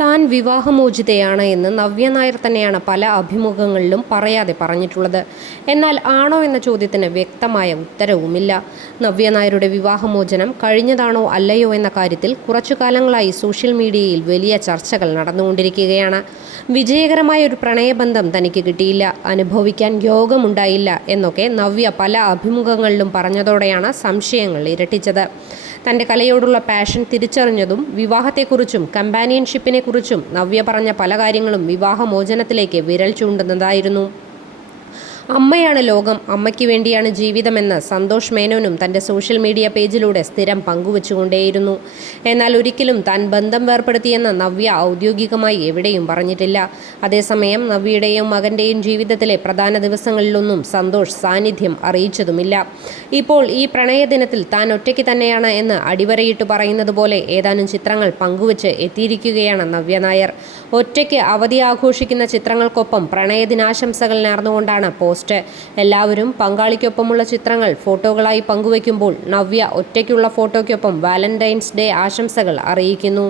താൻ വിവാഹമോചിതയാണ് എന്ന് നവ്യ നായർ തന്നെയാണ് പല അഭിമുഖങ്ങളിലും പറയാതെ പറഞ്ഞിട്ടുള്ളത്. എന്നാൽ ആണോ എന്ന ചോദ്യത്തിന് വ്യക്തമായ ഉത്തരവുമില്ല. നവ്യ നായരുടെ വിവാഹമോചനം കഴിഞ്ഞതാണോ അല്ലയോ എന്ന കാര്യത്തിൽ കുറച്ചു കാലങ്ങളായി സോഷ്യൽ മീഡിയയിൽ വലിയ ചർച്ചകൾ നടന്നുകൊണ്ടിരിക്കുകയാണ്. വിജയകരമായ ഒരു പ്രണയബന്ധം തനിക്ക് കിട്ടിയില്ല, അനുഭവിക്കാൻ യോഗമുണ്ടായില്ല എന്നൊക്കെ നവ്യ പല അഭിമുഖങ്ങളിലും പറഞ്ഞതോടെയാണ് സംശയങ്ങൾ ഇരട്ടിച്ചത്. തൻ്റെ കലയോടുള്ള പാഷൻ തിരിച്ചറിഞ്ഞതും വിവാഹത്തെക്കുറിച്ചും കമ്പാനിയൻഷിപ്പിനെക്കുറിച്ചും നവ്യ പറഞ്ഞ പല കാര്യങ്ങളും വിവാഹമോചനത്തിലേക്ക് വിരൽ ചൂണ്ടുന്നതായിരുന്നു. അമ്മയാണ് ലോകം, അമ്മയ്ക്ക് വേണ്ടിയാണ് ജീവിതമെന്ന് സന്തോഷ് മേനോനും തൻ്റെ സോഷ്യൽ മീഡിയ പേജിലൂടെ സ്ഥിരം പങ്കുവച്ചുകൊണ്ടേയിരുന്നു. എന്നാൽ ഒരിക്കലും താൻ ബന്ധം വേർപ്പെടുത്തിയെന്ന് നവ്യ ഔദ്യോഗികമായി എവിടെയും പറഞ്ഞിട്ടില്ല. അതേസമയം നവ്യയുടെയും മകൻ്റെയും ജീവിതത്തിലെ പ്രധാന ദിവസങ്ങളിലൊന്നും സന്തോഷ് സാന്നിധ്യം അറിയിച്ചതുമില്ല. ഇപ്പോൾ ഈ പ്രണയദിനത്തിൽ താൻ ഒറ്റയ്ക്ക് തന്നെയാണ് എന്ന് അടിവരയിട്ട് പറയുന്നത് പോലെ ഏതാനും ചിത്രങ്ങൾ പങ്കുവച്ച് എത്തിയിരിക്കുകയാണ് നവ്യ നായർ. ഒറ്റയ്ക്ക് അവധി ആഘോഷിക്കുന്ന ചിത്രങ്ങൾക്കൊപ്പം പ്രണയദിനാശംസകൾ നേർന്നുകൊണ്ടാണ് പോസ്റ്റ്. എല്ലാവരും പങ്കാളിക്കൊപ്പമുള്ള ചിത്രങ്ങൾ ഫോട്ടോകളായി പങ്കുവയ്ക്കുമ്പോൾ നവ്യ ഒറ്റയ്ക്കുള്ള ഫോട്ടോയ്ക്കൊപ്പം വാലന്റൈൻസ് ഡേ ആശംസകൾ അറിയിക്കുന്നു.